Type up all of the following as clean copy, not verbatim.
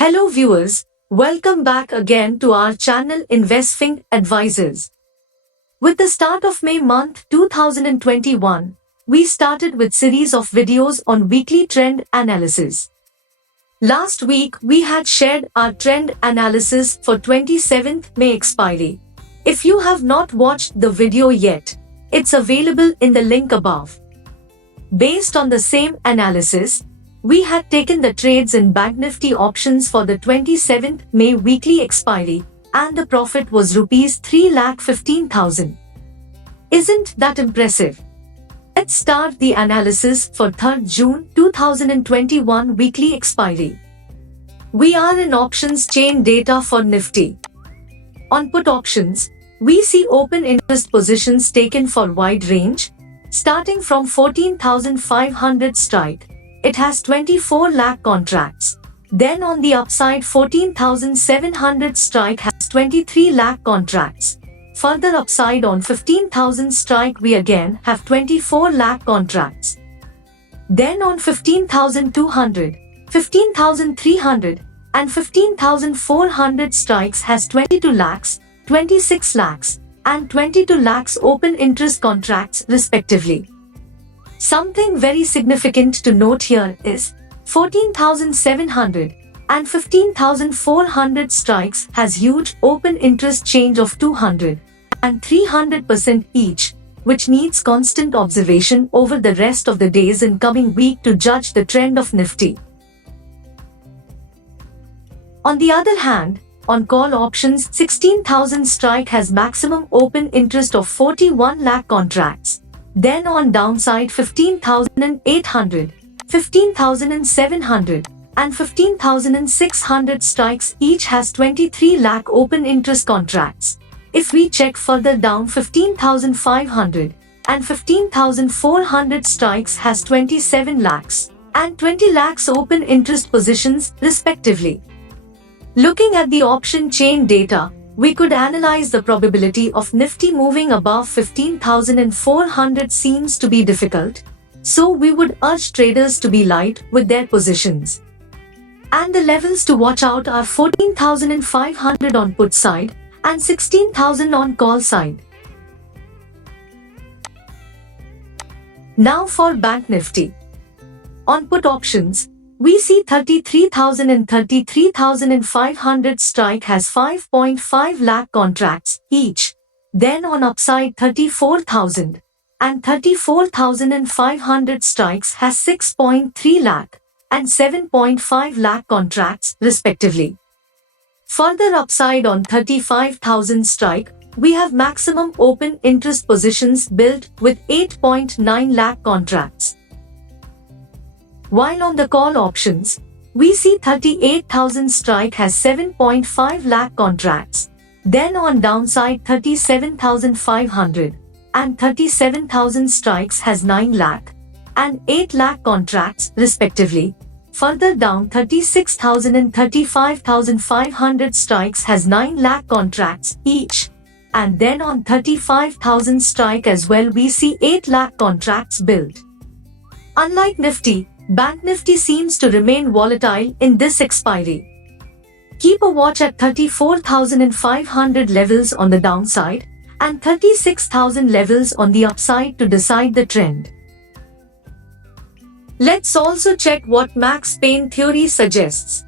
Hello viewers, welcome back again to our channel InvestFinc Advisors. With the start of May month 2021, we started with series of videos on weekly trend analysis. Last week we had shared our trend analysis for 27th May expiry. If you have not watched the video yet, it's available in the link above. Based on the same analysis, we had taken the trades in Bank Nifty options for the 27th May weekly expiry and the profit was Rs 3,15,000. Isn't that impressive? Let's start the analysis for 3rd June 2021 weekly expiry. We are in options chain data for Nifty. On put options, we see open interest positions taken for wide range, starting from 14,500 strike. It has 24 lakh contracts. Then on the upside 14,700 strike has 23 lakh contracts. Further upside on 15,000 strike we again have 24 lakh contracts. Then on 15,200, 15,300 and 15,400 strikes has 22 lakhs, 26 lakhs and 22 lakhs open interest contracts respectively. Something very significant to note here is 14,700 and 15,400 strikes has huge open interest change of 200 and 300% each, which needs constant observation over the rest of the days in coming week to judge the trend of Nifty. On the other hand, on call options 16,000 strike has maximum open interest of 41 lakh contracts. Then on downside 15,800, 15,700 and 15,600 strikes each has 23 lakh open interest contracts. If we check further down 15,500 and 15,400 strikes has 27 lakhs and 20 lakhs open interest positions respectively. Looking at the option chain data, we could analyze the probability of Nifty moving above 15,400 seems to be difficult, so we would urge traders to be light with their positions. And the levels to watch out are 14,500 on put side and 16,000 on call side. Now for Bank Nifty. On put options, we see 33,000 and 33,500 strike has 5.5 lakh contracts each. Then on upside 34,000 and 34,500 strikes has 6.3 lakh and 7.5 lakh contracts respectively. Further upside on 35,000 strike, we have maximum open interest positions built with 8.9 lakh contracts. While on the call options, we see 38,000 strike has 7.5 lakh contracts. Then on downside 37,500 and 37,000 strikes has 9 lakh and 8 lakh contracts respectively. Further down 36,000 and 35,500 strikes has 9 lakh contracts each. And then on 35,000 strike as well we see 8 lakh contracts built. Unlike Nifty, Bank Nifty seems to remain volatile in this expiry. Keep a watch at 34,500 levels on the downside and 36,000 levels on the upside to decide the trend. Let's also check what Max Pain theory suggests.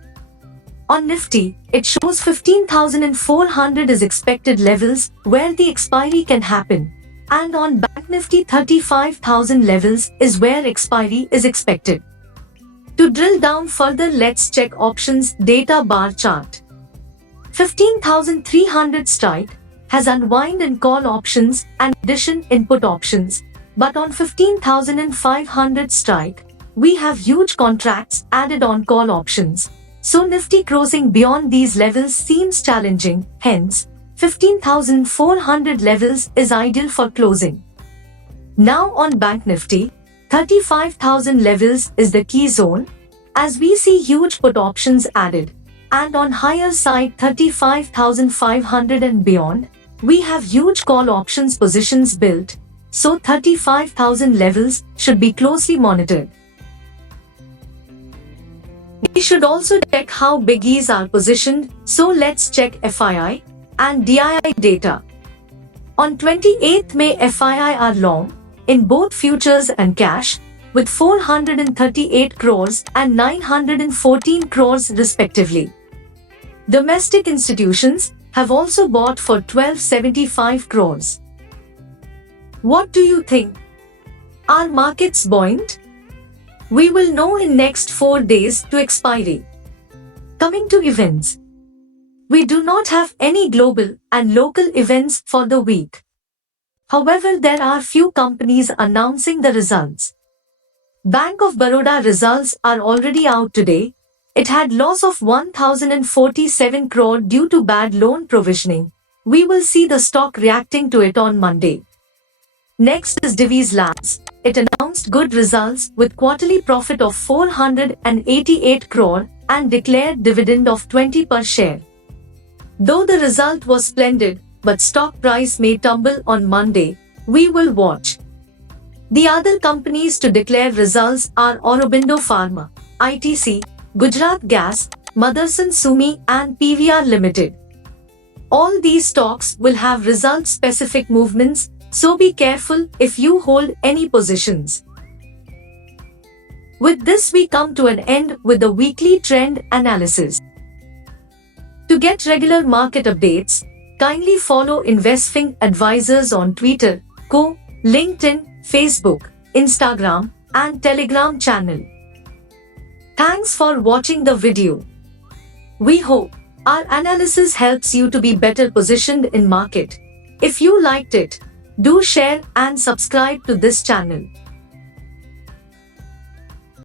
On Nifty, it shows 15,400 is expected levels where the expiry can happen, and on Bank Nifty 35,000 levels is where expiry is expected. To drill down further, let's check options data bar chart. 15,300 strike has unwind in call options and addition in put options, but on 15,500 strike, we have huge contracts added on call options. So Nifty crossing beyond these levels seems challenging, hence 15,400 levels is ideal for closing. Now on Bank Nifty, 35,000 levels is the key zone, as we see huge put options added, and on higher side 35,500 and beyond, we have huge call options positions built, so 35,000 levels should be closely monitored. We should also check how biggies are positioned, so let's check FII and DII data. On 28th May, FII are long in both futures and cash with 438 crores and 914 crores respectively. Domestic institutions have also bought for 1275 crores. What do you think? Are markets buoyant? We will know in next 4 days to expiry. Coming to events. We do not have any global and local events for the week. However, there are few companies announcing the results. Bank of Baroda results are already out today. It had loss of 1047 crore due to bad loan provisioning. We will see the stock reacting to it on Monday. Next is Divi's Labs. It announced good results with quarterly profit of 488 crore and declared dividend of 20 per share. Though the result was splendid, but stock price may tumble on Monday. We will watch. The other companies to declare results are Aurobindo Pharma, ITC, Gujarat Gas, Motherson Sumi and PVR Limited. All these stocks will have result-specific movements, so be careful if you hold any positions. With this we come to an end with the weekly trend analysis. To get regular market updates, kindly follow InvestFing Advisors on Twitter, LinkedIn, Facebook, Instagram and Telegram channel. Thanks for watching the video. We hope our analysis helps you to be better positioned in market. If you liked it, do share and subscribe to this channel.